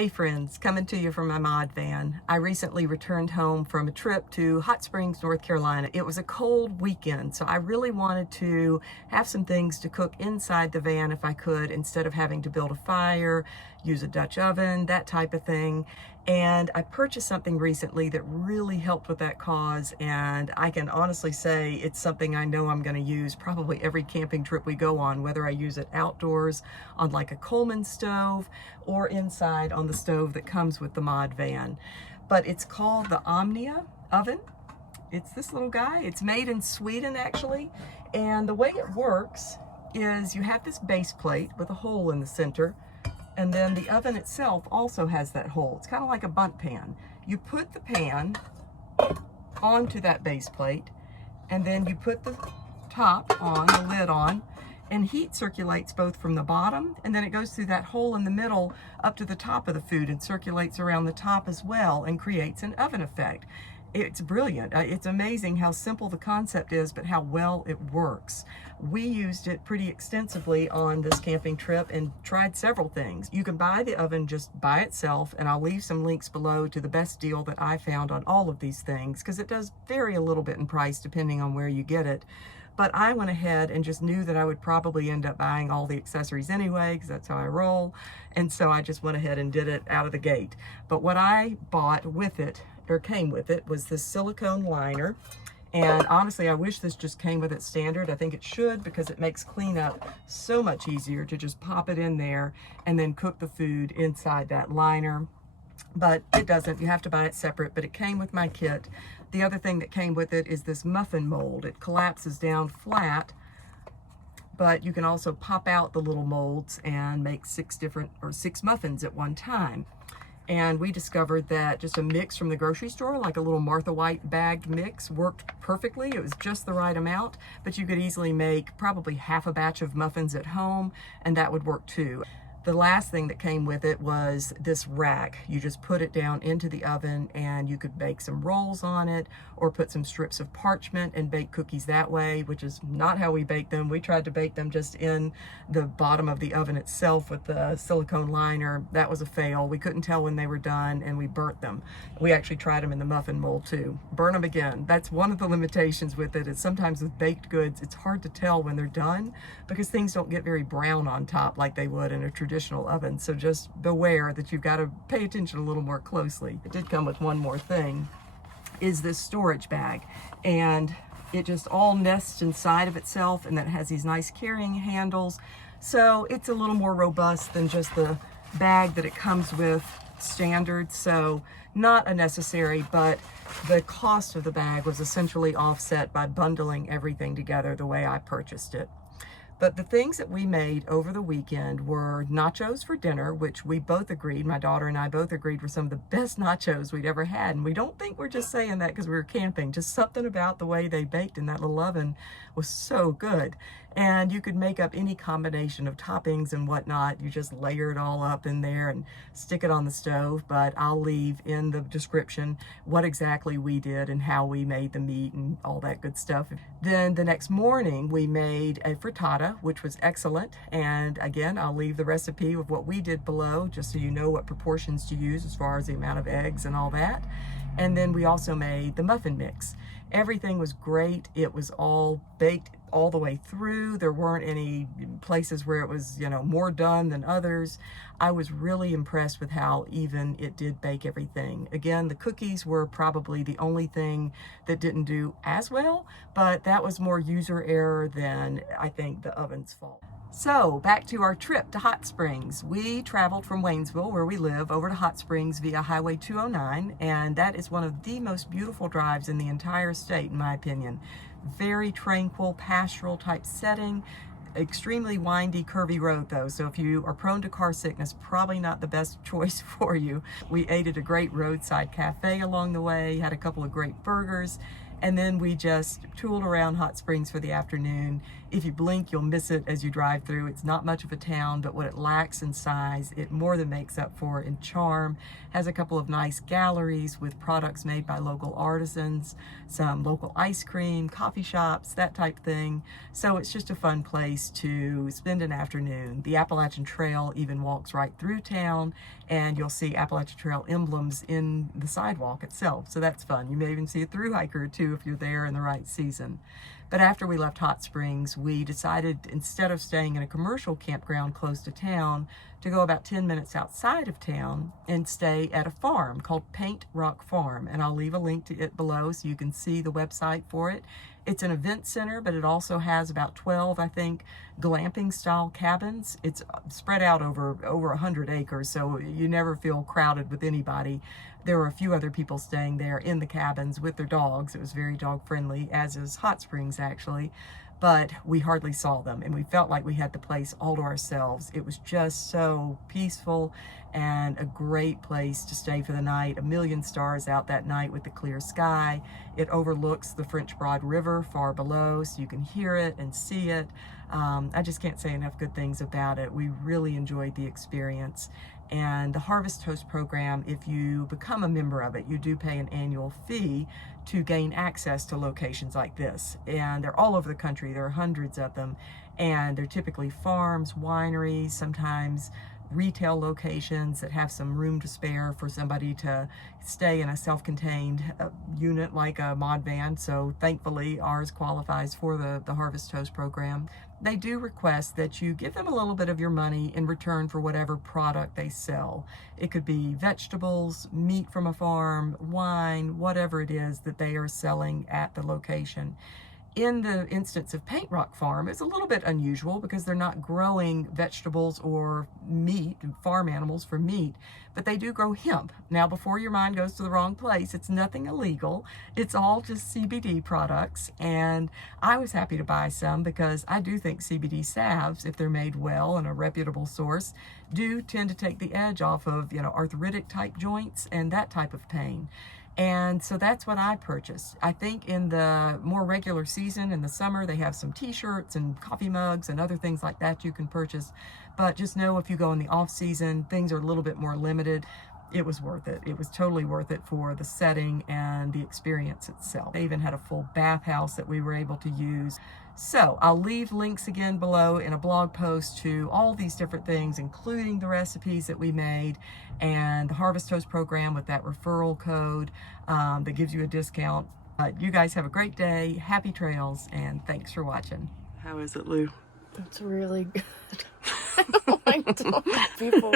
Hey friends, coming to you from my mod van. I recently returned home from a trip to Hot Springs, North Carolina. It was a cold weekend, so I really wanted to have some things to cook inside the van if I could, instead of having to build a fire, use a Dutch oven, that type of thing. And I purchased something recently that really helped with that cause, and I can honestly say it's something I know I'm going to use probably every camping trip we go on, whether I use it outdoors on like a Coleman stove or inside on the stove that comes with the mod van. But it's called the Omnia Oven. It's this little guy. It's made in Sweden actually, and the way it works is you have this base plate with a hole in the center, and then the oven itself also has that hole. It's kind of like a bundt pan. You put the pan onto that base plate, and then you put the top on, the lid on, and heat circulates both from the bottom, and then it goes through that hole in the middle up to the top of the food and circulates around the top as well and creates an oven effect. It's brilliant. It's amazing how simple the concept is, but how well it works. We used it pretty extensively on this camping trip and tried several things. You can buy the oven just by itself, and I'll leave some links below to the best deal that I found on all of these things, because it does vary a little bit in price depending on where you get it. But I went ahead and just knew that I would probably end up buying all the accessories anyway, because that's how I roll. And so I just went ahead and did it out of the gate. But what I bought with it, or came with it, was this silicone liner. And honestly, I wish this just came with it standard. I think it should, because it makes cleanup so much easier to just pop it in there and then cook the food inside that liner. But it doesn't. You have to buy it separate, but it came with my kit. The other thing that came with it is this muffin mold. It collapses down flat, but you can also pop out the little molds and make six muffins at one time. And we discovered that just a mix from the grocery store, like a little Martha White bagged mix, worked perfectly. It was just the right amount, but you could easily make probably half a batch of muffins at home, and that would work too. The last thing that came with it was this rack. You just put it down into the oven, and you could bake some rolls on it or put some strips of parchment and bake cookies that way, which is not how we bake them. We tried to bake them just in the bottom of the oven itself with the silicone liner. That was a fail. We couldn't tell when they were done, and we burnt them. We actually tried them in the muffin mold too. Burn them again. That's one of the limitations with it, is sometimes with baked goods, it's hard to tell when they're done because things don't get very brown on top like they would in a traditional oven. So just beware that you've got to pay attention a little more closely. It did come with one more thing, is this storage bag, and it just all nests inside of itself, and then it has these nice carrying handles, so it's a little more robust than just the bag that it comes with standard. So not a necessary, but the cost of the bag was essentially offset by bundling everything together the way I purchased it. But the things that we made over the weekend were nachos for dinner, which we both agreed, my daughter and I both agreed, were some of the best nachos we'd ever had. And we don't think we're just saying that because we were camping. Just something about the way they baked in that little oven was so good. And you could make up any combination of toppings and whatnot. You just layer it all up in there and stick it on the stove. But I'll leave in the description what exactly we did and how we made the meat and all that good stuff. Then the next morning we made a frittata, which was excellent. And again, I'll leave the recipe of what we did below, just so you know what proportions to use as far as the amount of eggs and all that. And then we also made the muffin mix. Everything was great. It was all baked all the way through. There weren't any places where it was, more done than others. I was really impressed with how even it did bake everything. Again, the cookies were probably the only thing that didn't do as well, but that was more user error than, I think, the oven's fault. So back to our trip to Hot Springs. We traveled from Waynesville, where we live, over to Hot Springs via Highway 209, and that is one of the most beautiful drives in the entire state, in my opinion. Very tranquil, pastoral type setting. Extremely windy, curvy road though, so if you are prone to car sickness, probably not the best choice for you. We ate at a great roadside cafe along the way, had a couple of great burgers, and then we just tooled around Hot Springs for the afternoon if you blink, you'll miss it as you drive through. It's not much of a town, but what it lacks in size, it more than makes up for in charm. Has a couple of nice galleries with products made by local artisans, some local ice cream, coffee shops, that type thing. So it's just a fun place to spend an afternoon. The Appalachian Trail even walks right through town, and you'll see Appalachian Trail emblems in the sidewalk itself. So that's fun. You may even see a thru hiker too if you're there in the right season. But after we left Hot Springs, we decided, instead of staying in a commercial campground close to town, to go about 10 minutes outside of town and stay at a farm called Paint Rock Farm. And I'll leave a link to it below so you can see the website for it. It's an event center, but it also has about 12, I think, glamping style cabins. It's spread out over 100 acres, so you never feel crowded with anybody. There were a few other people staying there in the cabins with their dogs. It was very dog friendly, as is Hot Springs actually, but we hardly saw them, and we felt like we had the place all to ourselves. It was just so peaceful and a great place to stay for the night. A million stars out that night with the clear sky. It overlooks the French Broad River far below, so you can hear it and see it. I just can't say enough good things about it. We really enjoyed the experience. And the Harvest Host program, if you become a member of it, you do pay an annual fee to gain access to locations like this. And they're all over the country. There are hundreds of them. And they're typically farms, wineries, sometimes retail locations that have some room to spare for somebody to stay in a self-contained unit like a ModVan. So thankfully ours qualifies for the Harvest Host program. They do request that you give them a little bit of your money in return for whatever product they sell. It could be vegetables, meat from a farm, wine, whatever it is that they are selling at the location. In the instance of Paint Rock Farm, it's a little bit unusual because they're not growing vegetables or meat, farm animals for meat, but they do grow hemp. Now, before your mind goes to the wrong place, it's nothing illegal. It's all just CBD products, and I was happy to buy some because I do think CBD salves, if they're made well and a reputable source, do tend to take the edge off of, arthritic type joints and that type of pain. And so that's what I purchased. I think in the more regular season, in the summer, they have some t-shirts and coffee mugs and other things like that you can purchase. But just know if you go in the off season, things are a little bit more limited. It was worth it. It was totally worth it for the setting and the experience itself. They even had a full bathhouse that we were able to use. So I'll leave links again below in a blog post to all these different things, including the recipes that we made and the Harvest Host program with that referral code that gives you a discount. You guys have a great day, happy trails, and thanks for watching. How is it, Lou? It's really good. I don't like people